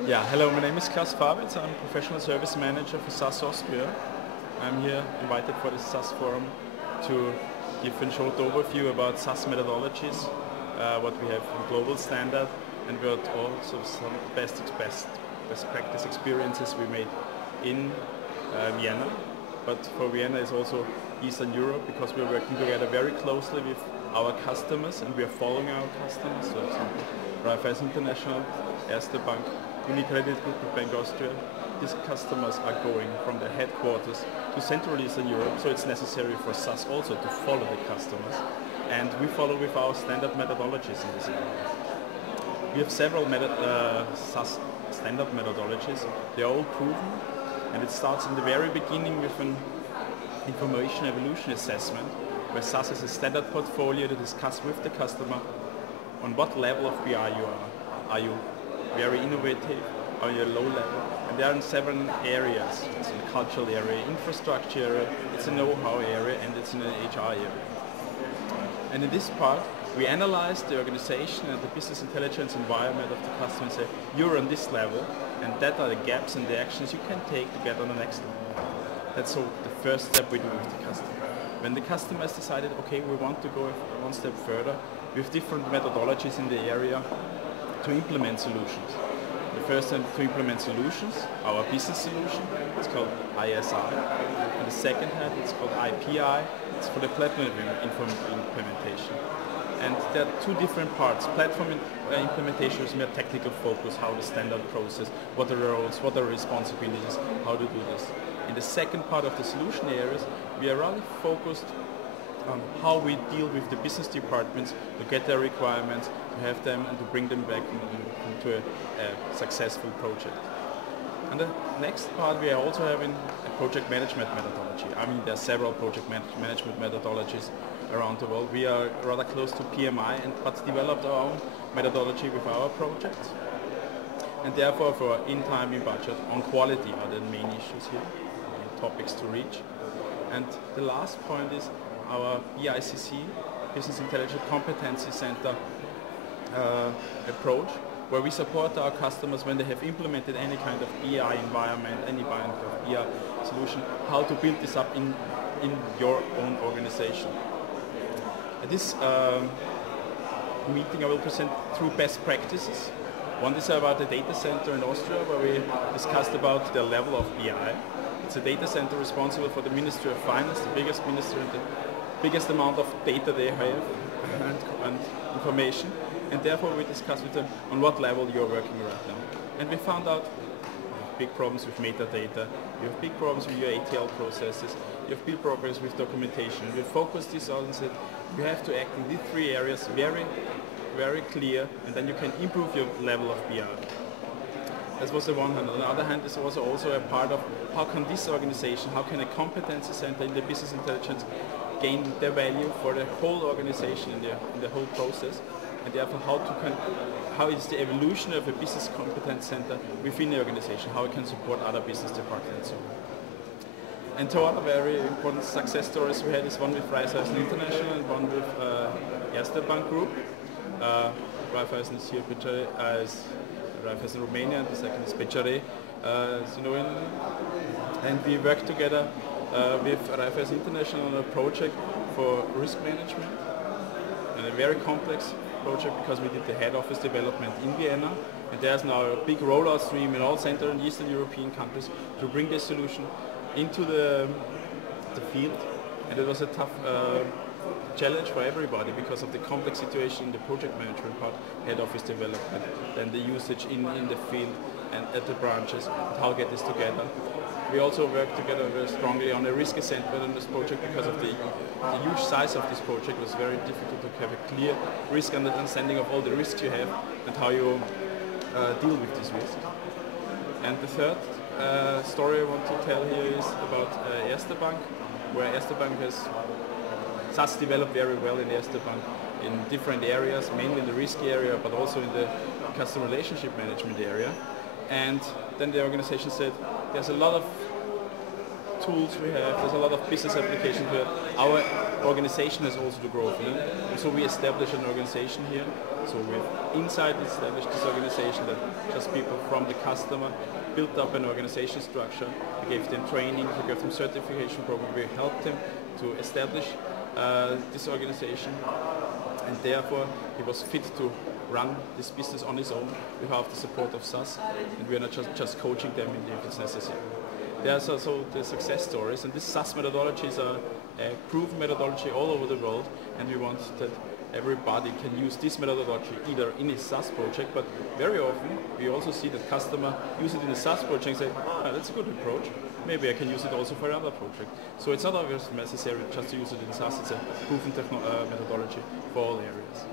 Yeah, hello, my name is Klaus Fabits. I'm professional service manager for SAS Austria. I'm here invited for the SAS Forum to give a short overview about SAS methodologies, what we have in global standard, and what also some best practice experiences we made in Vienna. But for Vienna is also Eastern Europe, because we're working together very closely with our customers and we are following our customers. So, for example, Raiffeisen International, Erste Bank, UniCredit Group, Bank Austria. These customers are going from their headquarters to Central Eastern Europe, so it's necessary for SAS also to follow the customers. And we follow with our standard methodologies in this area. We have several SAS standard methodologies. They are all proven, and it starts in the very beginning with an information evolution assessment, where SAS has a standard portfolio to discuss with the customer on what level of BI you are. Are you very innovative? Are you low level? And there are in several areas. It's in the cultural area, infrastructure area, it's a know-how area, and it's in an HR area. And in this part, we analyze the organization and the business intelligence environment of the customer and say, you're on this level, and that are the gaps and the actions you can take to get on the next level. That's so the first step we do with the customer. When the customer has decided, okay, we want to go one step further with different methodologies in the area to implement solutions. The first hand to implement solutions, our business solution, it's called ISI. And the second hand, it's called IPI, it's for the platform implementation. And there are two different parts. Platform implementation is more technical focus, how the standard process, what are the roles, what are the responsibilities, how to do this. In the second part of the solution areas, we are rather focused on how we deal with the business departments to get their requirements, to have them and to bring them back into a successful project. And the next part, we are also having a project management methodology. I mean, there are several project management methodologies around the world. We are rather close to PMI, but developed our own methodology with our projects. And therefore, for in time, in budget, on quality are the main issues here, topics to reach. And the last point is our BICC, Business Intelligence Competency Center approach, where we support our customers when they have implemented any kind of BI environment, any kind of BI solution, how to build this up in your own organization. At this meeting I will present through best practices. One is about the data center in Austria, where we discussed about the level of BI. It's a data center responsible for the Ministry of Finance, the biggest ministry and the biggest amount of data they have and information. And therefore we discussed with them on what level you're working right now. And we found out you have big problems with metadata, you have big problems with your ATL processes, you have big problems with documentation. We focused this on and said you have to act in these three areas very, very clear, and then you can improve your level of BI. That was the one hand. On the other hand, this was also a part of how can this organization, how can a competency center in the business intelligence gain the value for the whole organization in the whole process, and therefore how is the evolution of a business competence center within the organization, how it can support other business departments. And two other very important success stories we had is one with Raiffeisen International and one with Erste Bank Group. Raiffeisen is here, as Raiffeisen Romania, and the second is Bucharest, as you know. And we worked together with Raiffeisen International on a project for risk management, and a very complex project because we did the head office development in Vienna, and there's now a big rollout stream in all Central and Eastern European countries to bring this solution into the field. And it was a tough challenge for everybody because of the complex situation in the project management part, head office development, then the usage in the field and at the branches, and how to get this together. We also worked together very strongly on a risk assessment on this project because of the huge size of this project. It was very difficult to have a clear risk understanding of all the risks you have and how you deal with this risk. And the third story I want to tell here is about Erste Bank, where Erste Bank has SAS developed very well in Erste Bank in different areas, mainly in the risk area, but also in the customer relationship management area. And then the organization said there's a lot of tools we have, there's a lot of business applications where our organization has also to grow. And so we established an organization here. So we've inside established this organization that just people from the customer built up an organization structure. We gave them training, we gave them certification program, we helped them to establish this organization, and therefore he was fit to run this business on his own without the support of SAS, and we are not just coaching them if it's necessary. There's also the success stories, and this SAS methodology is a proven methodology all over the world, and we want that everybody can use this methodology either in a SAS project, but very often we also see that customer use it in a SAS project and say, that's a good approach, maybe I can use it also for another project. So it's not always necessary just to use it in SAS, it's a proven methodology for all areas.